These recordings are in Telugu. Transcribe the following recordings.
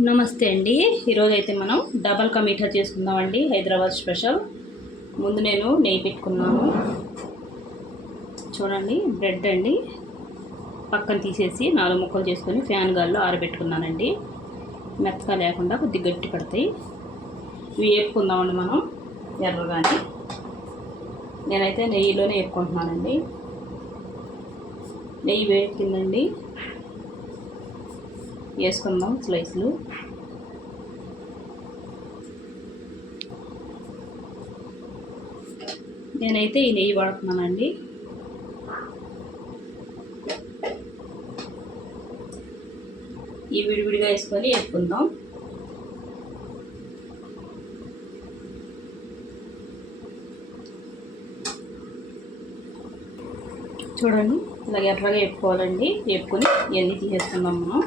నమస్తే అండి. ఈరోజు అయితే మనం డబల్ కా మీఠా చేసుకుందామండి, హైదరాబాద్ స్పెషల్. ముందు నేను నెయ్యి పెట్టుకున్నాను. చూడండి, బ్రెడ్ అండి పక్కన తీసేసి 4 ముక్కలు చేసుకొని ఫ్యాన్ గాల్లో ఆరబెట్టుకున్నానండి. మెత్తగా లేకుండా కొద్దిగా గట్టి పడతాయి. ఇవి వేపుకుందామండి మనం ఎర్రగాని. నేనైతే నెయ్యిలోనే వేపుకుంటున్నానండి. నెయ్యి వేడికిందండి, వేసుకుందాం స్లైస్లు. నేనైతే ఈ నెయ్యి వాడుతున్నానండి. ఈ విడివిడిగా వేసుకొని వేసుకుందాం. చూడండి, ఇలా ఎర్రగా వేపుకోవాలండి. వేపుకొని ఇవన్నీ తీసేసుకుందాం మనం.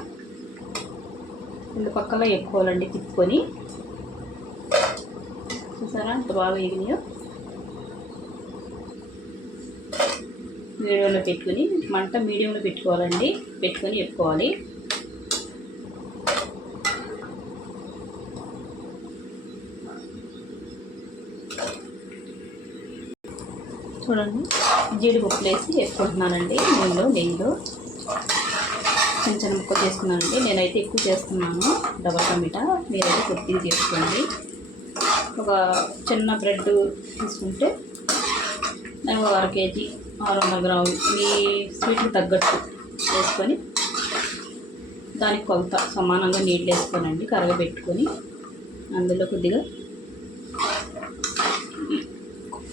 2 పక్కల వేపుకోవాలండి తిప్పుకొని. చూసారా ఎంత బాగా వేగినాయో. మీడియంలో పెట్టుకొని, మంట మీడియంలో పెట్టుకోవాలండి. పెట్టుకొని వేపుకోవాలి. చూడండి, జీడిపప్పులు వేసి వేసుకుంటున్నానండి. నెయ్యిలో చిన్న చిన్న ముక్కలు చేసుకున్నానండి. నేనైతే ఎక్కువ చేస్తున్నాను డబల్ కా మీఠా. మీరైతే కొద్దిగా చేసుకోండి. ఒక చిన్న బ్రెడ్ తీసుకుంటే నేను 1/2 కేజీ 600 గ్రాములు మీ స్వీట్కి తగ్గట్టు వేసుకొని, దానికి కొలత సమానంగా నీళ్ళు వేసుకోనండి. కరగబెట్టుకొని అందులో కొద్దిగా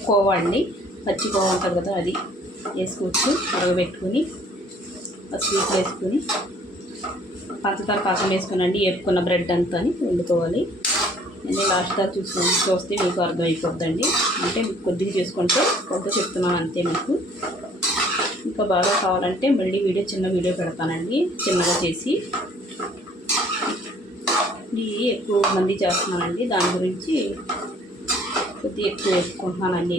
కోవా అండి, పచ్చి కోవా ఉంటుంది కదా, అది వేసుకోవచ్చు. కరగబెట్టుకొని స్వీట్ వేసుకొని పంచదార పాకం వేసుకునండి. వేపుకున్న బ్రెడ్ అంతా అని వండుకోవాలి. నేను లాస్ట్ దాకా చూస్తే మీకు అర్థమైపోద్దండి. అంటే మీకు కొద్దిగా చేసుకుంటే కొంత చెప్తున్నాను అంతే. మీకు ఇంకా బాగా కావాలంటే మళ్ళీ చిన్న వీడియో పెడతానండి, చిన్నగా చేసి. ఇది ఎక్కువ మంది చేస్తున్నానండి, దాని గురించి కొద్దిగా ఎక్కువ వేసుకుంటున్నానండి.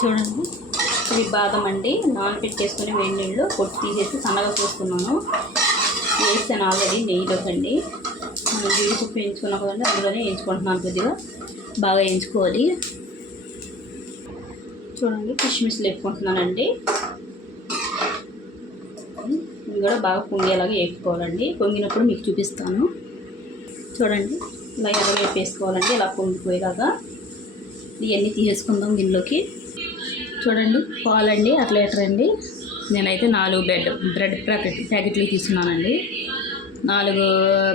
చూడండి, ఇది బాదం అండి. నానబెట్టేసుకొని వేడి నీళ్ళు పొట్టు తీసేసి సన్నగా చూస్తున్నాను. వేసాను ఆల్రెడీ నెయ్యిలోకండి. జీడిపప్పు వేయించుకున్నా కదండి, అందులోనే వేయించుకుంటున్నాను. కొద్దిగా బాగా వేయించుకోవాలి. చూడండి, కిస్మిస్లు వేసుకుంటున్నానండి. ఇవి కూడా బాగా పొంగేలాగా వేసుకోవాలండి. పొంగినప్పుడు మీకు చూపిస్తాను. చూడండి, ఇలా ఎర్రగా వేపేసుకోవాలండి, ఇలా పొంగిపోయేలాగా. ఇవన్నీ తీసేసుకుందాం దీనిలోకి. చూడండి, పాలండి 1 లీటర్ అండి. నేనైతే 4 బ్రెడ్ ప్యాకెట్లు తీసుకున్నానండి. 4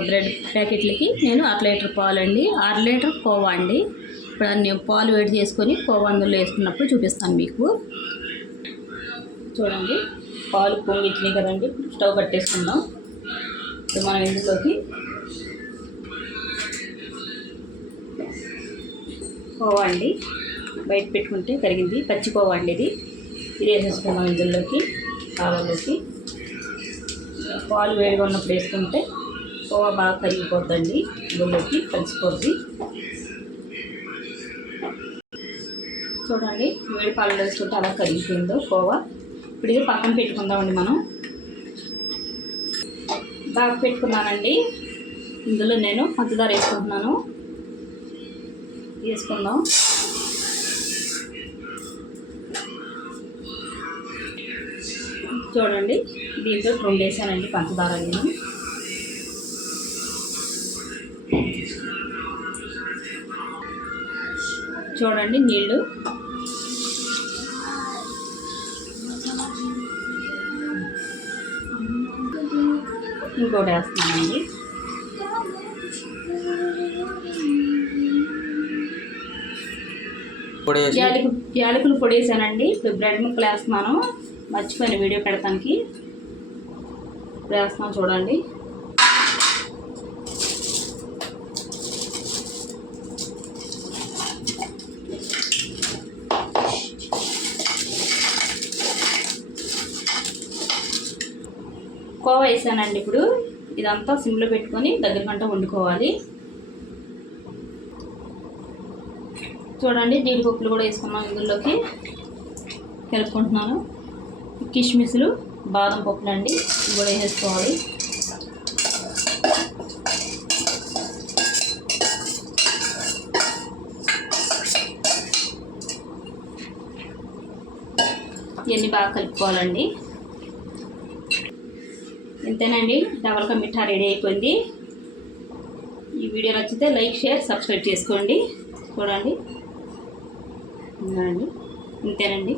బ్రెడ్ ప్యాకెట్లకి నేను 1 లీటర్ పాలండి. 1/2 లీటర్ కోవా అండి. ఇప్పుడు నేను పాలు వేడి చేసుకొని కోవా అందులో వేసుకున్నప్పుడు చూపిస్తాను మీకు. చూడండి, పాలు పొంగిచ్చినాయి కదండి. స్టవ్ కట్టేసుకుందాం. ఇప్పుడు మనం ఇందులోకి కోవా అండి, బయట పెట్టుకుంటే కరిగింది పచ్చి కోవా అండి. ఇది వేసేసుకున్నాం ఇందులోకి. పాలలోకి పాలు వేడిగా ఉన్నప్పుడు వేసుకుంటే కోవా బాగా కరిగిపోద్దండి, ఇందులోకి కలిసిపోద్ది. చూడండి, వేడి పాలలో వేసుకుంటే అలా కరిగిపోయిందో కోవా. ఇప్పుడు ఇది పక్కన పెట్టుకుందామండి. మనం బాగా పెట్టుకున్నానండి. ఇందులో నేను పంచదార వేసుకుంటున్నాను. వేసుకుందాం. చూడండి, దీంట్లో 2 వేసానండి పంచదార. నేను చూడండి, నీళ్ళు ఇంకోటి వేస్తున్నానండి. యాలకులు పొడి వేసానండి. ఇప్పుడు బ్రెడ్ ముక్కలు వేస్తున్నాను. మర్చిపోయిన వీడియో పెడతానికి వేస్తున్నాం. చూడండి, కోవా వేసానండి. ఇప్పుడు ఇదంతా సిమ్లో పెట్టుకొని దగ్గర గంట వండుకోవాలి. చూడండి జీడిపప్పులు కూడా వేసుకున్నాను, ఇందులోకి కలుపుకుంటున్నాను. కిస్మిస్లు, బాదం పప్పులు అండి, ఇవి కూడా వేసేసుకోవాలి. ఇవన్నీ బాగా కలుపుకోవాలండి. ఇంతేనండి, డబల్ కా మిఠా రెడీ అయిపోయింది. ఈ వీడియో నచ్చితే లైక్, షేర్, సబ్స్క్రైబ్ చేసుకోండి. చూడండి, ఇంతేనండి.